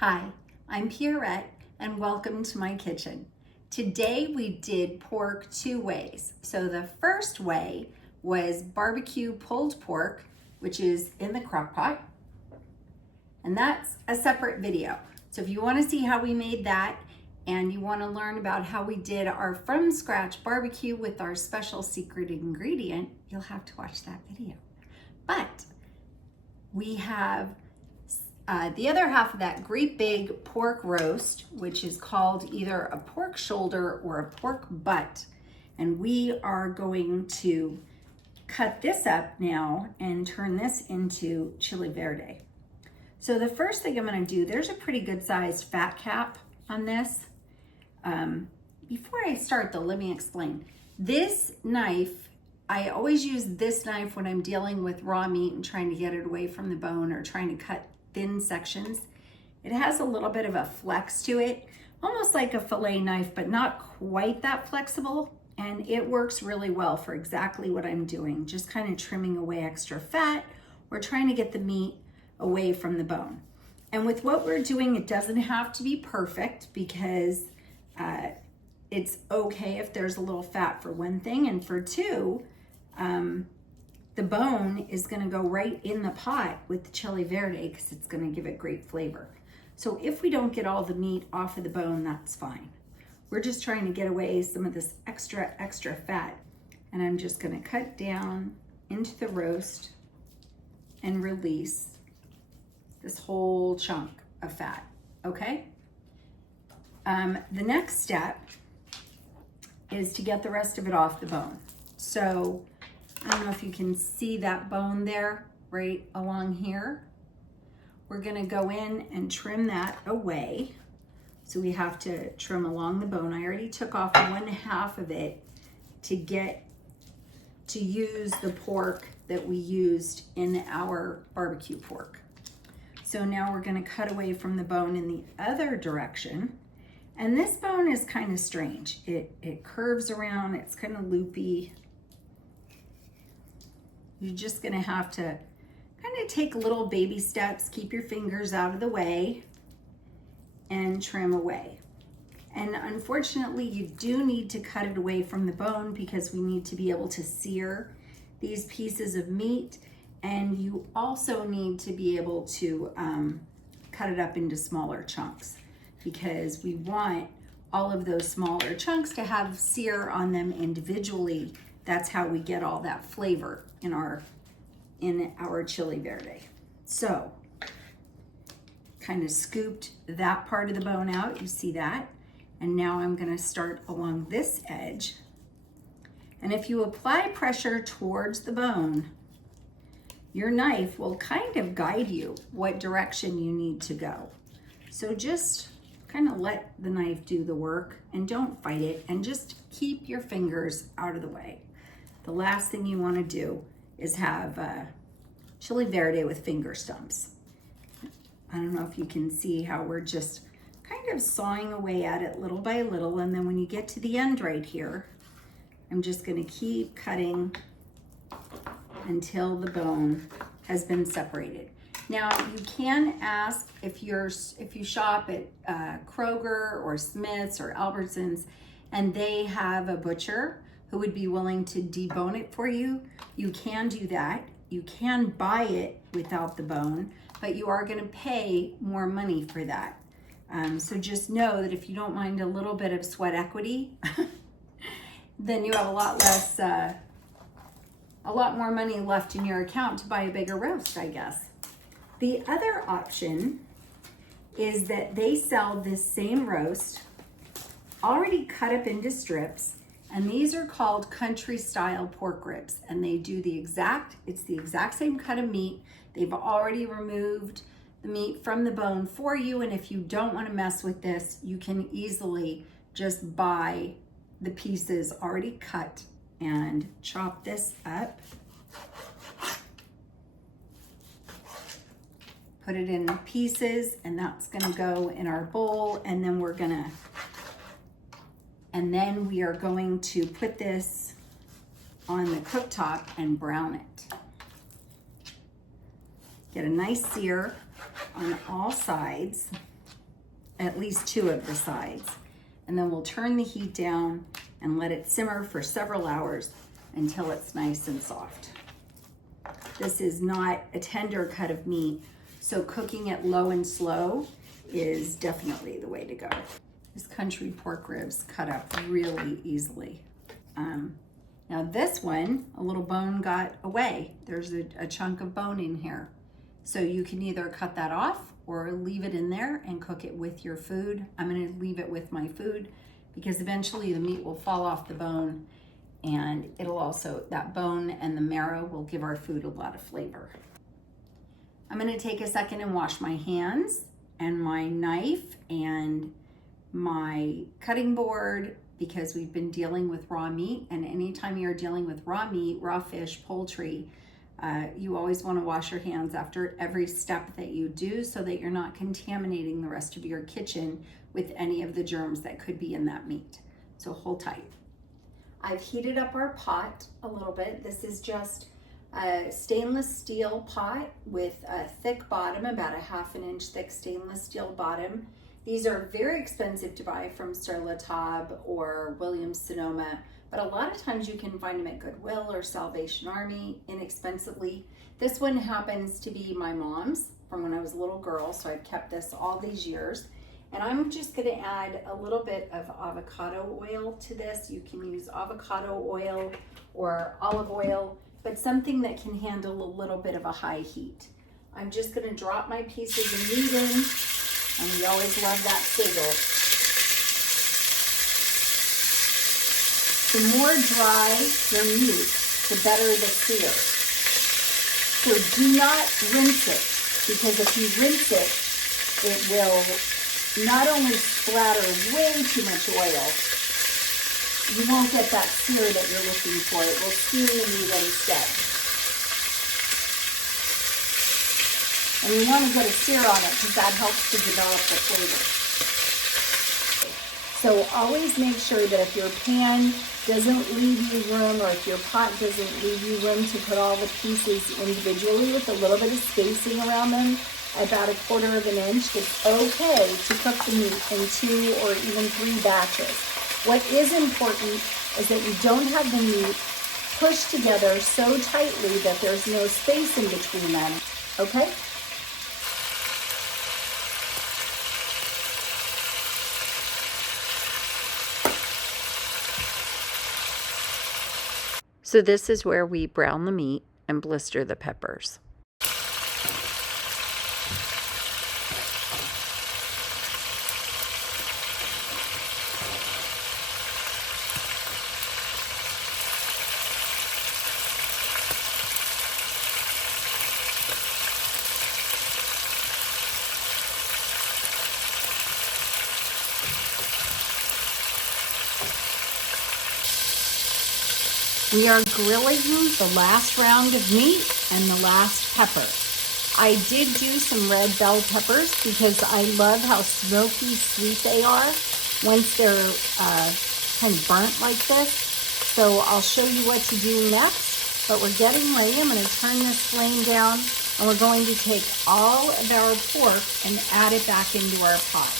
Hi, I'm Pierrette and welcome to my kitchen. Today we did pork two ways. So the first way was barbecue pulled pork, which is in the crock pot, and that's a separate video. So if you want to see how we made that and you want to learn about how we did our from scratch barbecue with our special secret ingredient, you'll have to watch that video. But we have the other half of that great big pork roast, which is called either a pork shoulder or a pork butt. And we are going to cut this up now and turn this into Chili Verde. So the first thing I'm gonna do, there's a pretty good sized fat cap on this. Before I start though, let me explain. This knife, I always use this knife when I'm dealing with raw meat and trying to get it away from the bone or trying to cut thin sections. It has a little bit of a flex to it, almost like a fillet knife, but not quite that flexible. And it works really well for exactly what I'm doing, just kind of trimming away extra fat or trying to get the meat away from the bone. And with what we're doing, it doesn't have to be perfect because it's okay if there's a little fat for one thing, and for two, the bone is gonna go right in the pot with the Chili Verde because it's gonna give it great flavor. So if we don't get all the meat off of the bone, that's fine. We're just trying to get away some of this extra fat. And I'm just gonna cut down into the roast and release this whole chunk of fat, okay? The next step is to get the rest of it off the bone. So I don't know if you can see that bone there, right along here. We're gonna go in and trim that away. So we have to trim along the bone. I already took off 1/2 of it to use the pork that we used in our barbecue pork. So now we're gonna cut away from the bone in the other direction. And this bone is kind of strange. It curves around, it's kind of loopy. You're just gonna have to kind of take little baby steps, keep your fingers out of the way, and trim away. And unfortunately, you do need to cut it away from the bone because we need to be able to sear these pieces of meat. And you also need to be able to cut it up into smaller chunks because we want all of those smaller chunks to have sear on them individually. That's how we get all that flavor in our Chili Verde. So, kind of scooped that part of the bone out, you see that? And now I'm gonna start along this edge. And if you apply pressure towards the bone, your knife will kind of guide you what direction you need to go. So just kind of let the knife do the work and don't fight it and just keep your fingers out of the way. The last thing you want to do is have Chili Verde with finger stumps. I don't know if you can see how we're just kind of sawing away at it little by little. And then when you get to the end right here, I'm just going to keep cutting until the bone has been separated. Now you can ask if you shop at Kroger or Smith's or Albertsons and they have a butcher who would be willing to debone it for you. You can do that. You can buy it without the bone, but you are gonna pay more money for that. So just know that if you don't mind a little bit of sweat equity, then you have a lot more money left in your account to buy a bigger roast, I guess. The other option is that they sell this same roast already cut up into strips, and these are called country style pork ribs, and they do it's the exact same cut of meat. They've already removed the meat from the bone for you, and if you don't want to mess with this, you can easily just buy the pieces already cut and chop this up. Put it in pieces, and that's gonna go in our bowl, and then we are going to put this on the cooktop and brown it. Get a nice sear on all sides. at least 2 of the sides. And then we'll turn the heat down and let it simmer for several hours until it's nice and soft. This is not a tender cut of meat, so cooking it low and slow is definitely the way to go. These country pork ribs cut up really easily. Now this one, a little bone got away. There's a chunk of bone in here. So you can either cut that off or leave it in there and cook it with your food. I'm gonna leave it with my food because eventually the meat will fall off the bone, and it'll also, that bone and the marrow will give our food a lot of flavor. I'm gonna take a second and wash my hands and my knife and my cutting board, because we've been dealing with raw meat, and anytime you're dealing with raw meat, raw fish, poultry, you always want to wash your hands after every step that you do so that you're not contaminating the rest of your kitchen with any of the germs that could be in that meat. So hold tight. I've heated up our pot a little bit. This is just a stainless steel pot with a thick bottom, about a 1/2 inch thick stainless steel bottom. These are very expensive to buy from Sur La Table or Williams-Sonoma, but a lot of times you can find them at Goodwill or Salvation Army inexpensively. This one happens to be my mom's from when I was a little girl, so I've kept this all these years. And I'm just gonna add a little bit of avocado oil to this. You can use avocado oil or olive oil, but something that can handle a little bit of a high heat. I'm just gonna drop my pieces of meat in, and we always love that sizzle. The more dry your meat, the better the sear. So do not rinse it, because if you rinse it, it will not only splatter way too much oil, you won't get that sear that you're looking for. It will sear your meat instead. And you want to get a sear on it because that helps to develop the flavor. So always make sure that if your pan doesn't leave you room, or if your pot doesn't leave you room to put all the pieces individually with a little bit of spacing around them, about 1/4 of an inch, it's okay to cook the meat in 2 or even 3 batches. What is important is that you don't have the meat pushed together so tightly that there's no space in between them, okay? So this is where we brown the meat and blister the peppers. We are grilling the last round of meat and the last pepper. I did do some red bell peppers because I love how smoky sweet they are once they're kind of burnt like this. So I'll show you what to do next, but we're getting ready. I'm going to turn this flame down, and we're going to take all of our pork and add it back into our pot.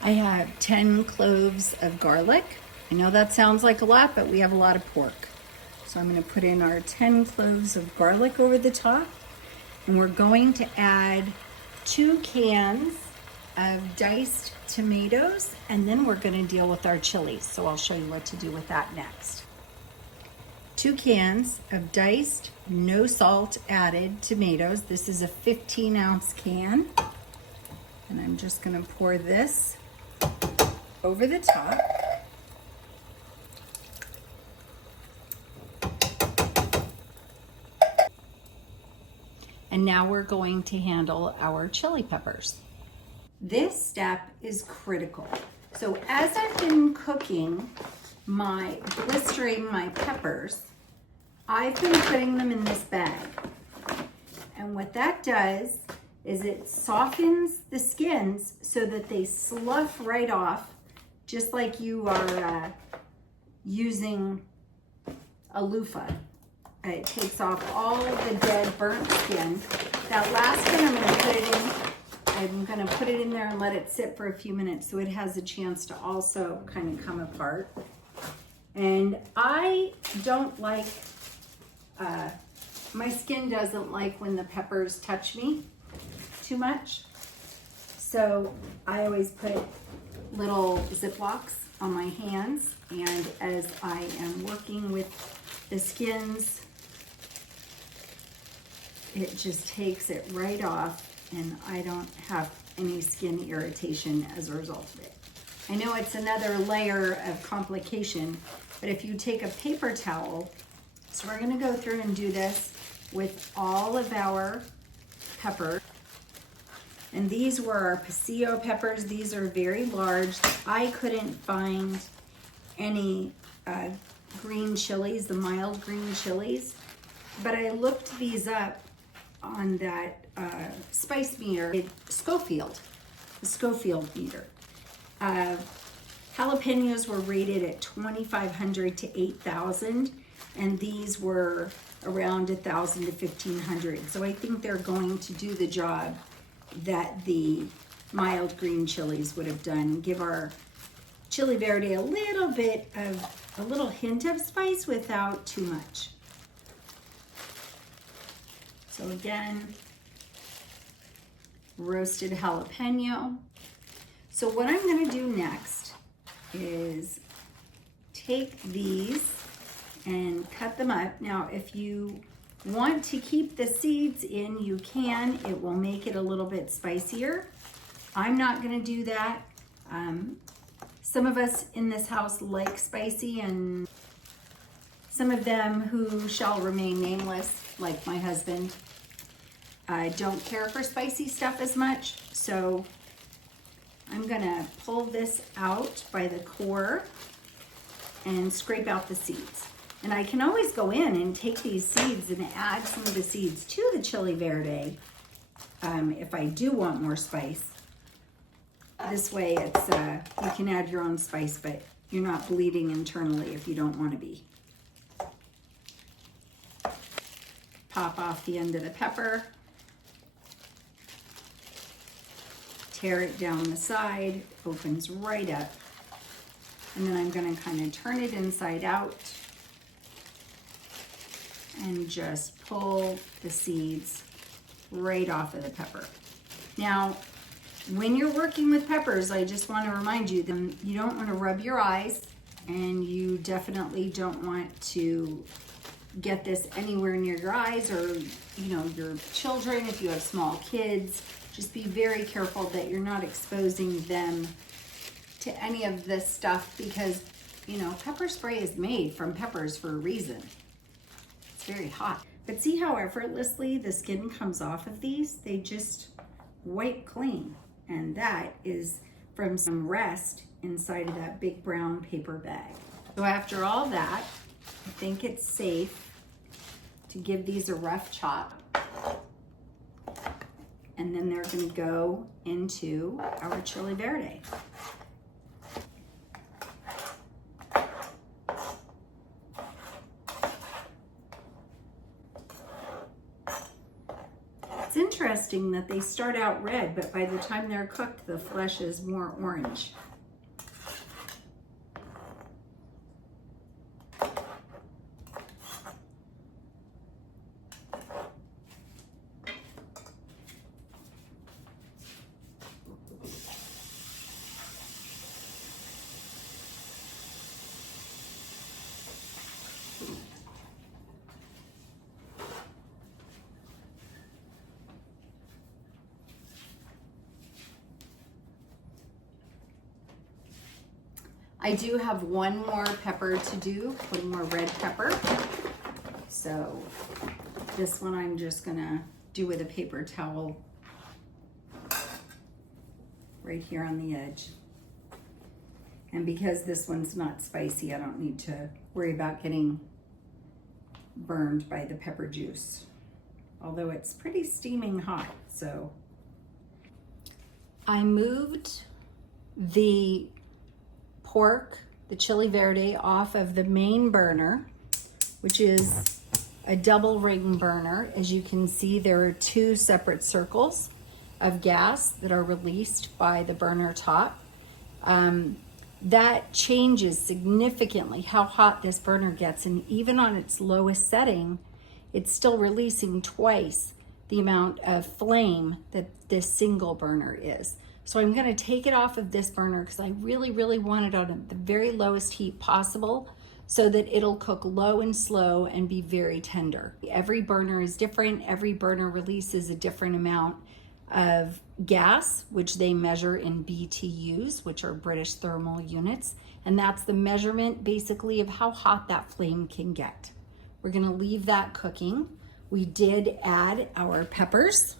I have 10 cloves of garlic. I know that sounds like a lot, but we have a lot of pork. So I'm going to put in our 10 cloves of garlic over the top. And we're going to add 2 cans of diced tomatoes, and then we're going to deal with our chilies. So I'll show you what to do with that next. 2 cans of diced, no salt added tomatoes. This is a 15-ounce can. And I'm just going to pour this over the top. And now we're going to handle our chili peppers. This step is critical. So as I've been cooking blistering my peppers, I've been putting them in this bag. And what that does is it softens the skins so that they slough right off, just like you are using a loofah. It takes off all the dead burnt skin. That last one I'm gonna put it in there and let it sit for a few minutes so it has a chance to also kind of come apart. And I don't like, my skin doesn't like when the peppers touch me too much. So I always put little Ziplocs on my hands, and as I am working with the skins, it just takes it right off and I don't have any skin irritation as a result of it. I know it's another layer of complication, but if you take a paper towel, so we're gonna go through and do this with all of our peppers. And these were our pasillo peppers. These are very large. I couldn't find any green chilies, the mild green chilies, but I looked these up on that spice meter, the Schofield meter. Jalapenos were rated at 2,500 to 8,000, and these were around 1,000 to 1,500. So I think they're going to do the job that the mild green chilies would have done. Give our Chili Verde a little hint of spice without too much. So again, roasted jalapeno. So what I'm gonna do next is take these and cut them up. Now, if you want to keep the seeds in, you can. It will make it a little bit spicier. I'm not gonna do that. Some of us in this house like spicy, and some of them who shall remain nameless, like my husband, don't care for spicy stuff as much. So I'm gonna pull this out by the core and scrape out the seeds. And I can always go in and take these seeds and add some of the seeds to the Chili Verde if I do want more spice. This way it's you can add your own spice, but you're not bleeding internally if you don't want to be. Pop off the end of the pepper. Tear it down the side, opens right up. And then I'm gonna kind of turn it inside out and just pull the seeds right off of the pepper. Now, when you're working with peppers, I just want to remind you that you don't want to rub your eyes, and you definitely don't want to get this anywhere near your eyes or, you know, your children. If you have small kids, just be very careful that you're not exposing them to any of this stuff, because, you know, pepper spray is made from peppers for a reason. It's very hot. But see how effortlessly the skin comes off of these? They just wipe clean. And that is from some rest inside of that big brown paper bag. So after all that, I think it's safe to give these a rough chop. And then they're gonna go into our Chili Verde. It's interesting that they start out red, but by the time they're cooked, the flesh is more orange. I do have one more pepper to do, one more red pepper. So this one I'm just gonna do with a paper towel right here on the edge. And because this one's not spicy, I don't need to worry about getting burned by the pepper juice. Although it's pretty steaming hot, so. I moved the pork, the Chili Verde, off of the main burner, which is a double ring burner. As you can see, there are two separate circles of gas that are released by the burner top. That changes significantly how hot this burner gets, and even on its lowest setting, it's still releasing twice the amount of flame that this single burner is. So I'm gonna take it off of this burner because I really, really want it on the very lowest heat possible so that it'll cook low and slow and be very tender. Every burner is different. Every burner releases a different amount of gas, which they measure in BTUs, which are British thermal units. And that's the measurement basically of how hot that flame can get. We're gonna leave that cooking. We did add our peppers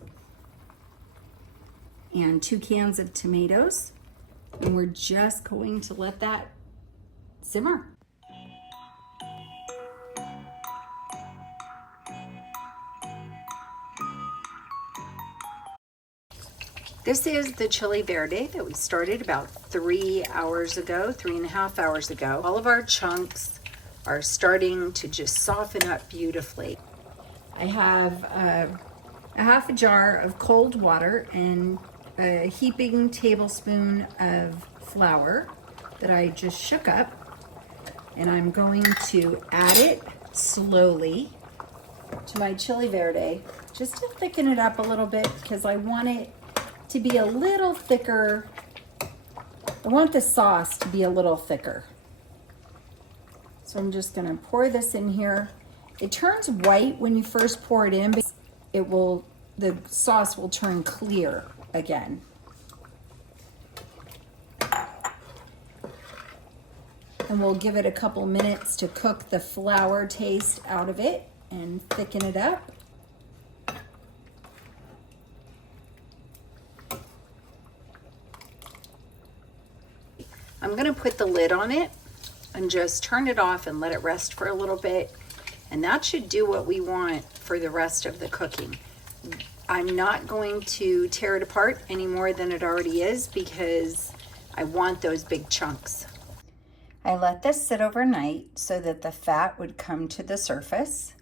and 2 cans of tomatoes, and we're just going to let that simmer. This is the Chili Verde that we started about 3 hours ago, 3.5 hours ago. All of our chunks are starting to just soften up beautifully. I have a half a jar of cold water and a heaping tablespoon of flour that I just shook up, and I'm going to add it slowly to my Chili Verde just to thicken it up a little bit because I want it to be a little thicker. I want the sauce to be a little thicker. So I'm just gonna pour this in here. It turns white when you first pour it in, but the sauce will turn clear again. And we'll give it a couple minutes to cook the flour taste out of it and thicken it up. I'm gonna put the lid on it and just turn it off and let it rest for a little bit. And that should do what we want for the rest of the cooking. I'm not going to tear it apart any more than it already is because I want those big chunks. I let this sit overnight so that the fat would come to the surface,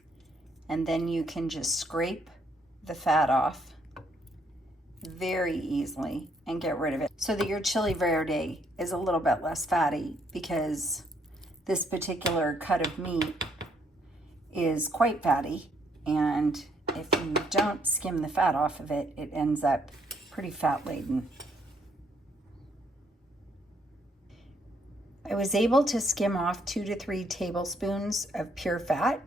and then you can just scrape the fat off very easily and get rid of it so that your Chili Verde is a little bit less fatty, because this particular cut of meat is quite fatty, and if you don't skim the fat off of it, it ends up pretty fat laden. I was able to skim off 2 to 3 tablespoons of pure fat.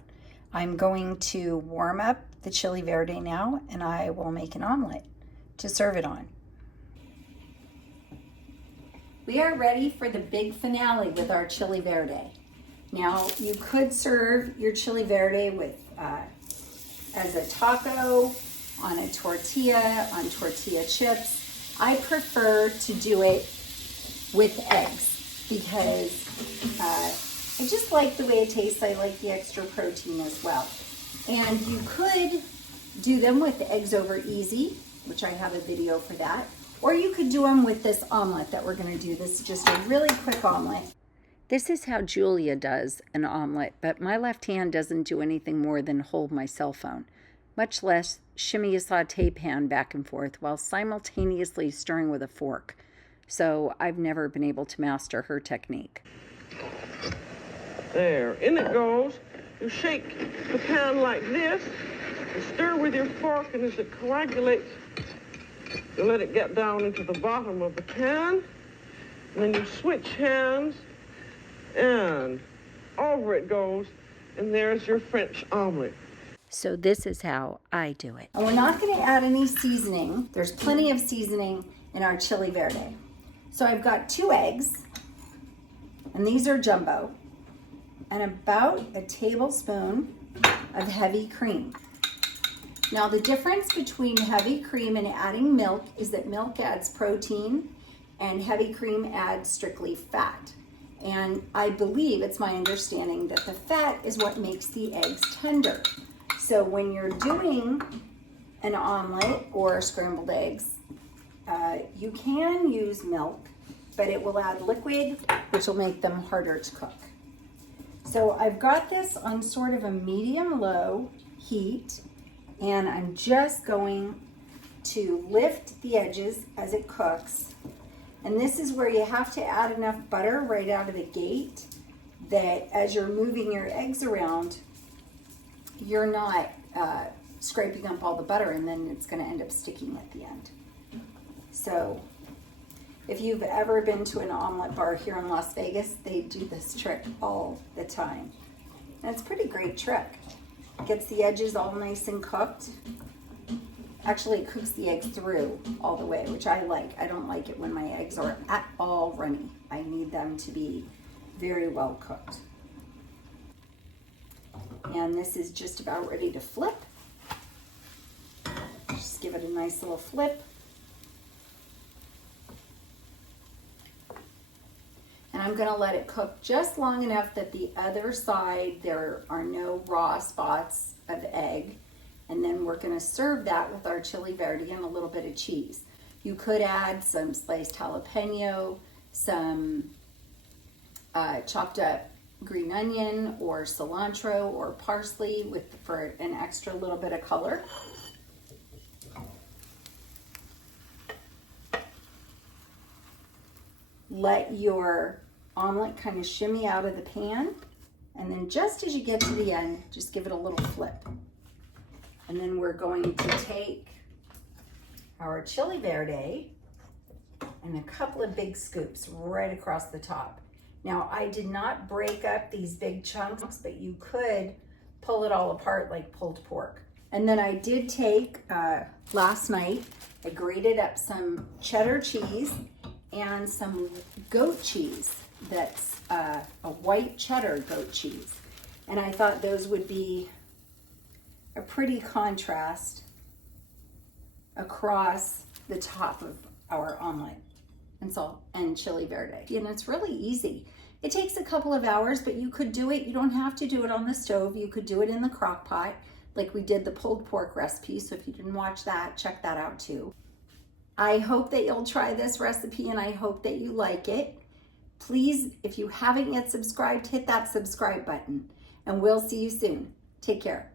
I'm going to warm up the Chili Verde now, and I will make an omelet to serve it on. We are ready for the big finale with our Chili Verde. Now, you could serve your Chili Verde with as a taco, on a tortilla, on tortilla chips. I prefer to do it with eggs because I just like the way it tastes. I like the extra protein as well. And you could do them with eggs over easy, which I have a video for that. Or you could do them with this omelet that we're gonna do. This is just a really quick omelet. This is how Julia does an omelet, but my left hand doesn't do anything more than hold my cell phone, much less shimmy a saute pan back and forth while simultaneously stirring with a fork. So I've never been able to master her technique. There, in it goes. You shake the pan like this, and stir with your fork, and as it coagulates, you let it get down into the bottom of the pan, and then you switch hands, and over it goes, and there's your French omelet. So this is how I do it. And we're not gonna add any seasoning. There's plenty of seasoning in our Chili Verde. So I've got 2 eggs, and these are jumbo, and about a tablespoon of heavy cream. Now the difference between heavy cream and adding milk is that milk adds protein and heavy cream adds strictly fat. And I believe, it's my understanding, that the fat is what makes the eggs tender. So when you're doing an omelet or scrambled eggs, you can use milk, but it will add liquid, which will make them harder to cook. So I've got this on sort of a medium-low heat, and I'm just going to lift the edges as it cooks. And this is where you have to add enough butter right out of the gate that as you're moving your eggs around, you're not scraping up all the butter, and then it's going to end up sticking at the end. So if you've ever been to an omelet bar here in Las Vegas, they do this trick all the time. And it's a pretty great trick. Gets the edges all nice and cooked. Actually, it cooks the eggs through all the way, which I like. I don't like it when my eggs are at all runny. I need them to be very well cooked. And this is just about ready to flip. Just give it a nice little flip. And I'm going to let it cook just long enough that the other side, there are no raw spots of egg. And then we're going to serve that with our Chili Verde and a little bit of cheese. You could add some sliced jalapeno, some chopped up green onion or cilantro or parsley for an extra little bit of color. Let your omelet kind of shimmy out of the pan, and then just as you get to the end, just give it a little flip. And then we're going to take our Chili Verde and a couple of big scoops right across the top. Now, I did not break up these big chunks, but you could pull it all apart like pulled pork. And then I did take, last night, I grated up some cheddar cheese and some goat cheese that's a white cheddar goat cheese. And I thought those would be a pretty contrast across the top of our omelet and Chili Verde. And it's really easy. It takes a couple of hours, but you could do it. You don't have to do it on the stove. You could do it in the crock pot like we did the pulled pork recipe. So if you didn't watch that, check that out too. I hope that you'll try this recipe and I hope that you like it. Please, if you haven't yet subscribed, hit that subscribe button and we'll see you soon. Take care.